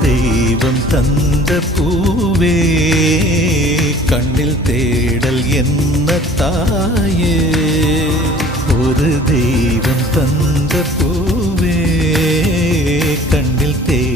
தெய்வம் தந்த பூவே கண்ணில் தேடல் என்ன தாயே. ஒரு தெய்வம் தந்த பூவே கண்ணில் தேடல்